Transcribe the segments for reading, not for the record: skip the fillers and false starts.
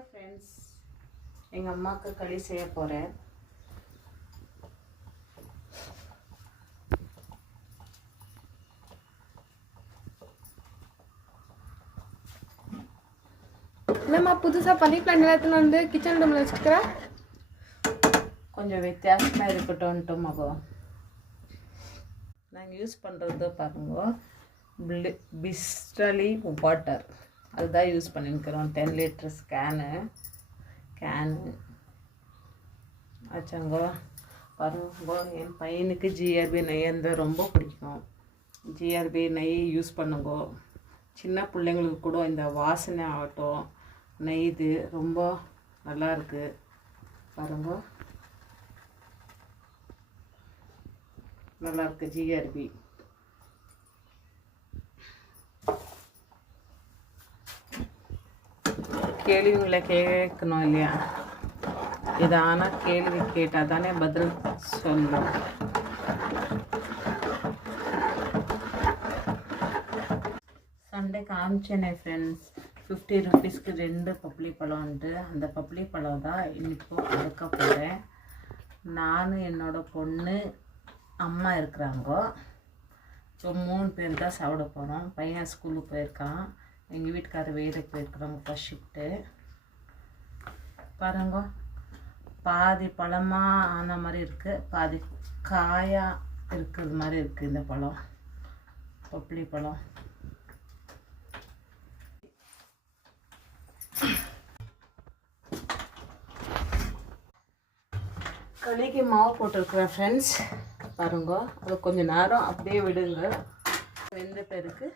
Hi friends, எங்கள் அம்மாவுக்கு களி செய்ய போகிறேன். என்னம்மா புதுசாக பன்னீர் பிளான் எல்லாத்துன்னு வந்து கிச்சன் ரூமில் வச்சுக்கிறேன். கொஞ்சம் வித்தியாசமாக இருக்கட்டும்ன்ட்டு மகம். நாங்கள் யூஸ் பண்ணுறது பாருங்க, பிஸ்லரி வாட்டர் அதுதான் யூஸ் பண்ணியிருக்கிறோம். 10 லிட்டர்ஸ் கேனு ஆச்சாங்கோ. பாருங்க, என் பையனுக்கு ஜிஆர்பி நெய் அந்த ரொம்ப பிடிக்கும். ஜிஆர்பி நெய் யூஸ் பண்ணுங்கோ. சின்ன பிள்ளைங்களுக்கு கூட இந்த வாசனை ஆகட்டும், நெய் இது ரொம்ப நல்லா இருக்குது. பாருங்க, நல்லா இருக்குது ஜிஆர்பி. கேள்விங்களை கேட்கணும் இல்லையா? இதான கேள்வி கேட்டால் தானே பதில் சொல்லும். சண்டே காமிச்சேனே ஃப்ரெண்ட்ஸ், 50 ருபீஸ்க்கு 2 பப்ளி பழம் உண்டு. அந்த பப்ளி பழம் தான் இன்னைக்கு அறுக்க போகிறேன். நான் என்னோட பொண்ணு அம்மா இருக்கிறாங்கோ. இப்போ 3 பேர் தான் சாப்பிட போகிறோம். பையன் ஸ்கூலுக்கு போயிருக்கான், எங்கள் வீட்டுக்காரர் வேலைக்கு போயிருக்கிறாங்க ஃபஸ்ட் ஷிஃப்ட்டு. பாருங்க, பாதி பழமாக ஆன மாதிரி இருக்குது, பாதி காயாக இருக்கிறது மாதிரி இருக்குது. இந்த பழம் பப்ளி பழம். களிக்கு மாவு போட்டிருக்கிறேன் ஃப்ரெண்ட்ஸ். பாருங்க, அது கொஞ்சம் நேரம் அப்படியே விடுங்க. 2 பேருக்கு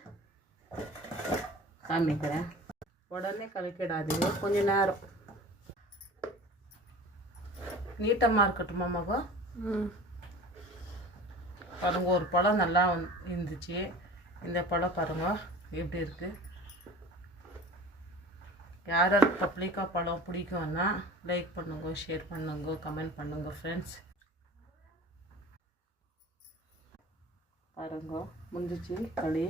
காமிக்கிறேன். உடனே கலக்கிடாதீங்க, கொஞ்சம் நேரம். நீட்டமாக இருக்கட்டுமா மகம்? பாருங்க, ஒரு பழம் நல்லா இருந்துச்சு. இந்த பழம் பாருங்க எப்படி இருக்குது. யாராருக்கு பப்ளிக்காக பழம் பிடிக்கும்னா லைக் பண்ணுங்க, ஷேர் பண்ணுங்க, கமெண்ட் பண்ணுங்க ஃப்ரெண்ட்ஸ். பாருங்க, முடிஞ்சிச்சு களி.